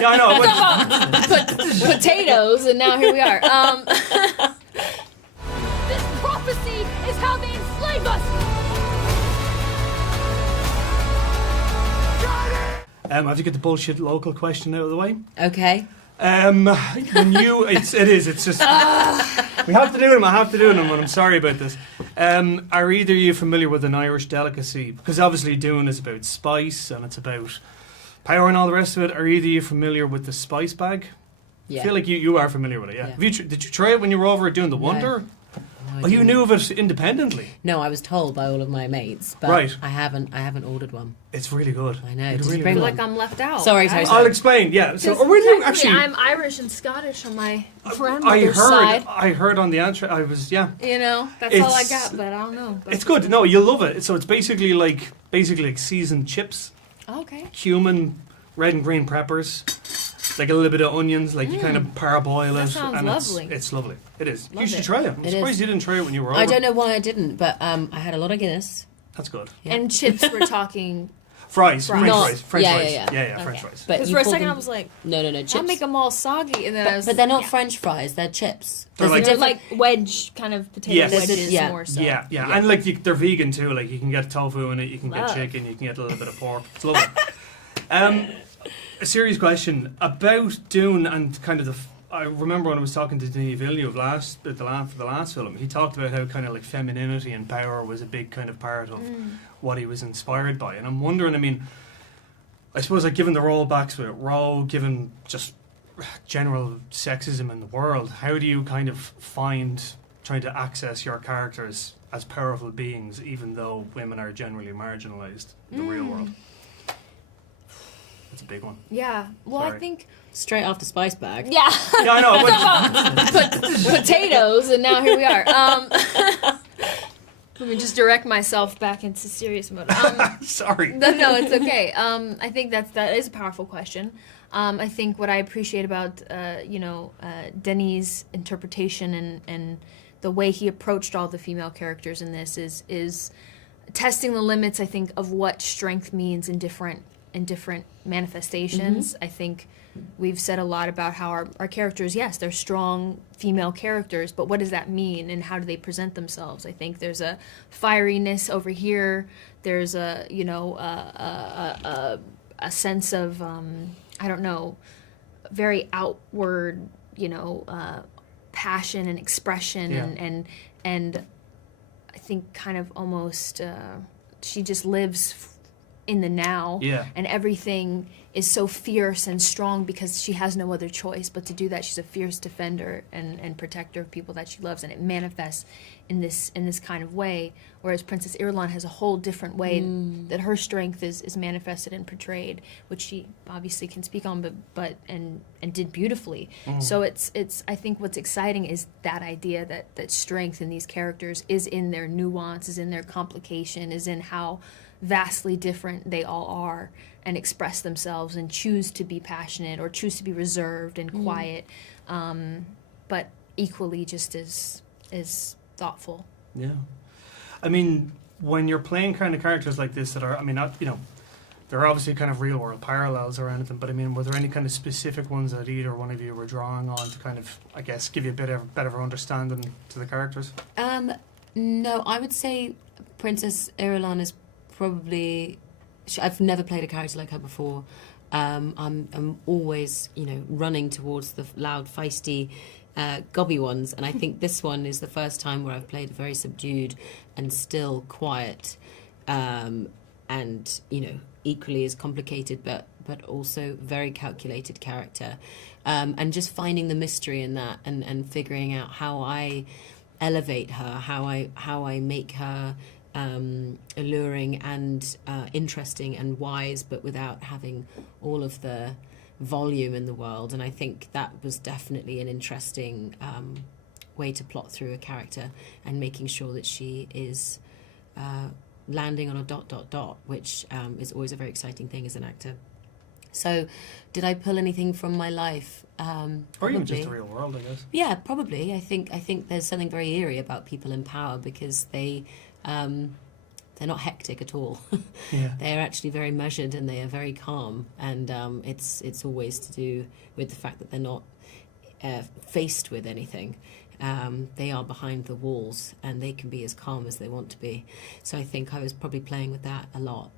Yeah, I know. Potatoes, and now here we are. This prophecy is how they enslave us! I have to get the bullshit local question out of the way. Okay. It's just we have to do them. I have to do them, and I'm sorry about this. Are either of you familiar with an Irish delicacy? Because obviously Dune is about spice and it's about power and all the rest of it. Are either of you familiar with the spice bag? Yeah. I feel like you are familiar with it. Yeah. Did you try it when you were over doing the Wonder? No, Oh, you knew of it independently? No, I was told by all of my mates, but Right. I haven't ordered one. It's really good. I know. It's Did you really bring good. I feel like I'm left out. Sorry. I'll explain. Yeah. So, or were you actually? I'm Irish and Scottish on my grandmother's I side. heard on the answer. I was You know, that's all I It's- got, but I don't know. It's good. No, you'll love it. So it's basically like seasoned chips, Okay. cumin, red and green peppers, like a little bit of onions. Like you kind of parboil That it, sounds and lovely. it's lovely. It is. Love You should it. try it. I'm It surprised is. you didn't try it when you were over. I don't know why I didn't, but I had a lot of Guinness. That's good. Yeah. And chips, we're talking. French Not- fries, French yeah, fries. yeah. Yeah, Okay. French fries. But Because you for a call second them- I was like, no, chips. I'll make them all soggy, and then I was. But they're not yeah. French fries; they're chips. They're There's a They're different- like wedge kind of potato Yes. wedges Yeah. more so. Yeah, and like they're vegan too. Like you can get tofu in it, you can get Love. chicken, you can get a little bit of pork. It's lovely. A serious question about Dune and kind of I remember when I was talking to Denis Villeneuve for the last film, he talked about how kind of like femininity and power was a big kind of part of what he was inspired by. And I'm wondering, I mean, I suppose like given the rollbacks with Roe, given just general sexism in the world, how do you kind of find trying to access your characters as powerful beings, even though women are generally marginalised in the real world? That's a big one. Yeah. Well, Sorry. I think. straight after Spice Bag. Yeah. Yeah, I know. Potatoes, and now here we are. Let me just direct myself back into serious mode. Sorry. No, it's okay. I think that is a powerful question. I think what I appreciate about Denis' interpretation and the way he approached all the female characters in this is testing the limits. I think of what strength means in different manifestations. I think we've said a lot about how our characters, yes, they're strong female characters, but what does that mean and how do they present themselves? I think there's a fieriness over here. There's a sense of very outward, passion and expression, Yeah. and I think kind of almost she just lives in the now, Yeah. and everything is so fierce and strong because she has no other choice but to do that. She's a fierce defender and protector of people that she loves, and it manifests in this kind of way. Whereas Princess Irulan has a whole different way that her strength is manifested and portrayed, which she obviously can speak on, but did beautifully. So it's I think what's exciting is that idea that strength in these characters is in their nuance, is in their complication, is in how vastly different they all are and express themselves and choose to be passionate or choose to be reserved and quiet, but equally just as thoughtful. Yeah. I mean, when you're playing kind of characters like this that are, I mean, not, there are obviously kind of real world parallels or anything, but I mean, were there any kind of specific ones that either one of you were drawing on to kind of, I guess, give you a better understanding to the characters? No, I would say Princess Irulan is probably. I've never played a character like her before. I'm always, running towards the loud, feisty, gobby ones, and I think this one is the first time where I've played a very subdued and still quiet, and equally as complicated, but also very calculated character, and just finding the mystery in that, and figuring out how I elevate her, how I make her alluring and interesting and wise, but without having all of the volume in the world. And I think that was definitely an interesting way to plot through a character and making sure that she is landing on a ... which is always a very exciting thing as an actor. So did I pull anything from my life? Or even just the real world, I guess. Yeah, probably. I think there's something very eerie about people in power because they they're not hectic at all. Yeah. They're actually very measured and they are very calm, and it's always to do with the fact that they're not faced with anything. They are behind the walls and they can be as calm as they want to be. So I think I was probably playing with that a lot.